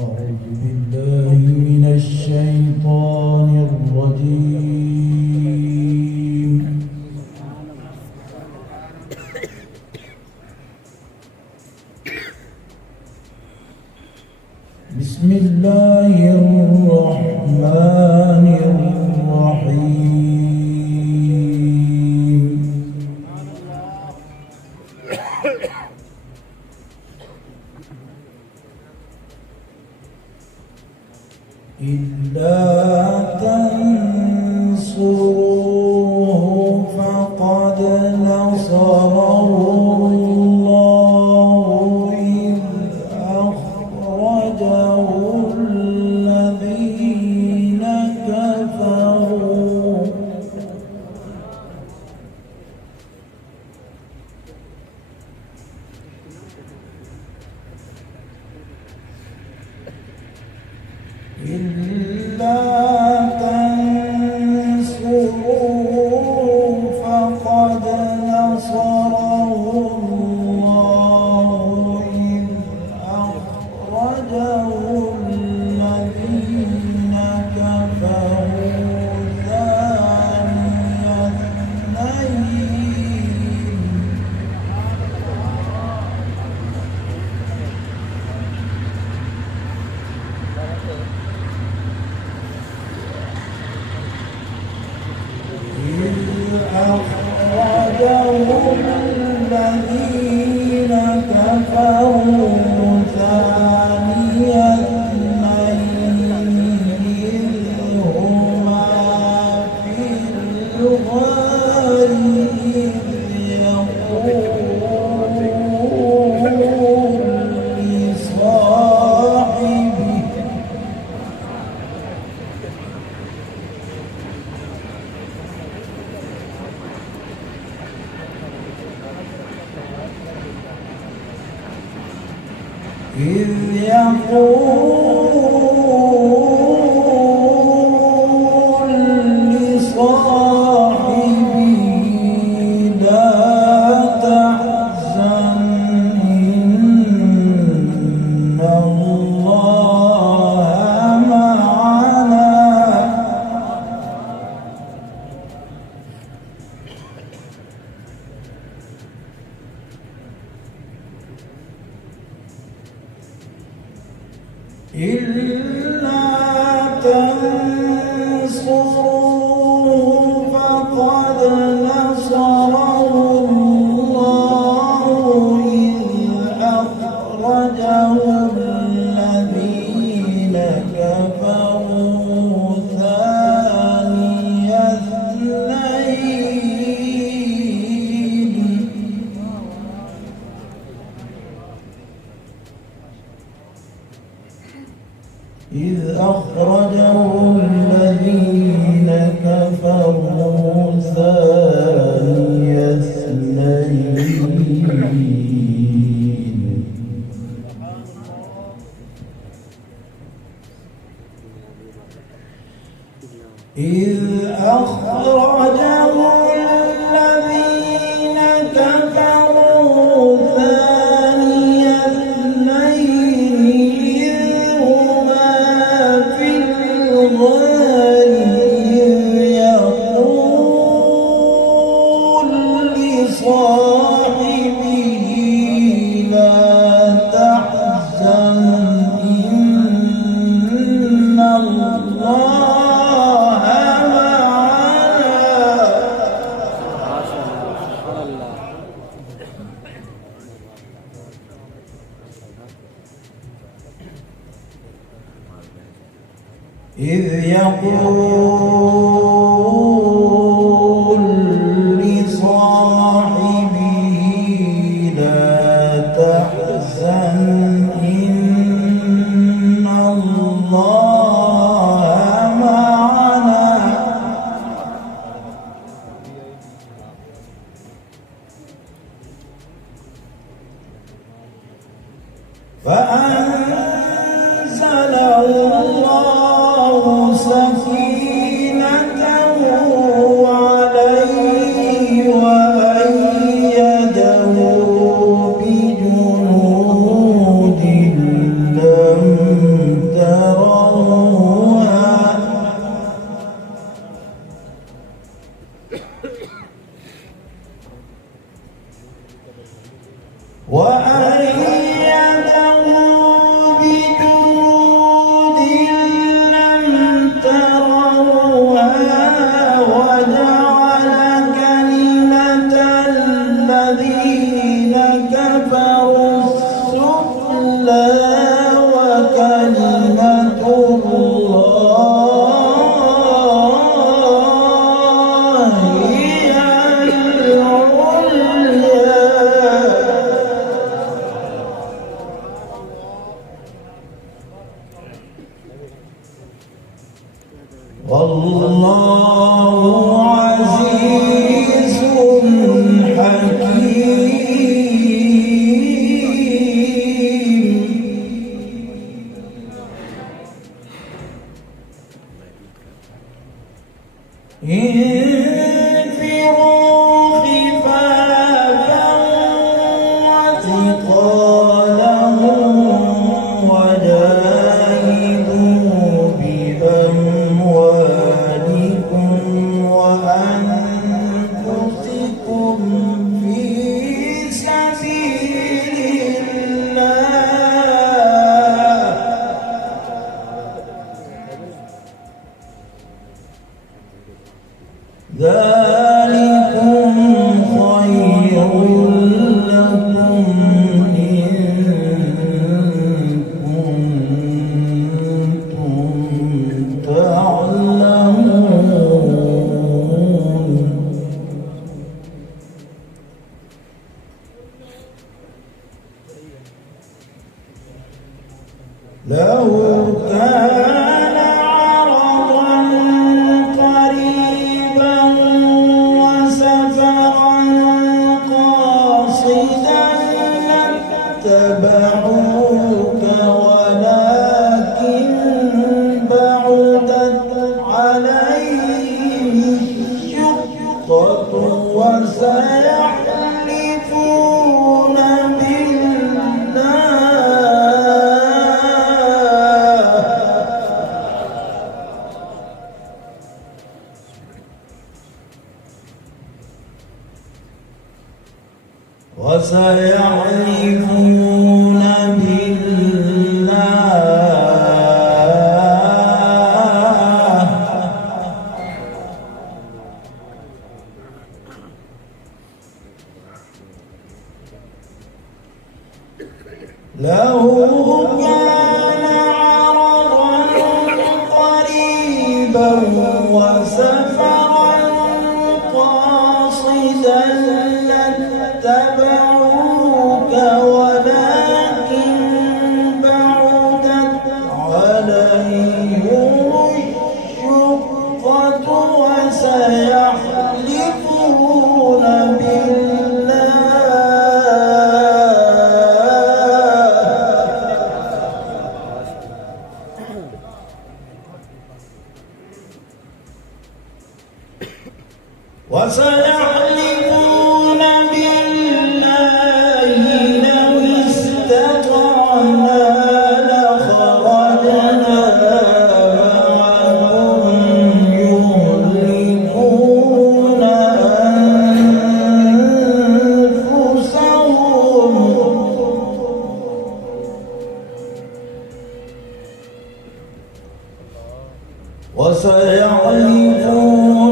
أعوذ بالله من الشيطان الرجيم. بسم الله الرحمن الرحيم. إلا تنصروه فقد نصره الله إذ أخرجه الذين كفروا إلا تنصروه فقد نصره الله إذ أخرجه الذين كفروا ثاني اثنين أخرجهم الذين كفروا ثاني اثنين إذ هما في الغار إذ يقول لصاحبه إذ يقول لصاحبه لا تحزن إن الله معنا إلا تنصروه فقد نصره الله إذ أخرجه الذين كفروا ثاني اثنين إذ أخرجه الذين كفروا ثاني اثنين إذ أخرجه الذين كفروا ثاني اثنين إذ هما في الغار إذ يقول لصاحبه لا تحزن إن الله إذ يقول لصاحبه لا تحزن إن الله معنا فأنزل الله سكينته والله عزيز حكيم. انفروا خفافا وثقالا وجاهدوا بأموالكم وأنفسكم في سبيل الله ذلكم خير لكم إن كنتم تعلمون. لو كان عرضا قريبا وسفرا قاصدا لاتبعوك ولكن بعدت عليهم الشقة وسيحلفون وسيحلفون بالله لو كان عرضا قريبا وسفرا قاصدا لاتبعوك ولكن بعدت عليهم الشقة وسيحلفون بالله وسيحلفون بالله لو استطعنا لخرجنا معكم يهلكون أنفسهم وسيحلفون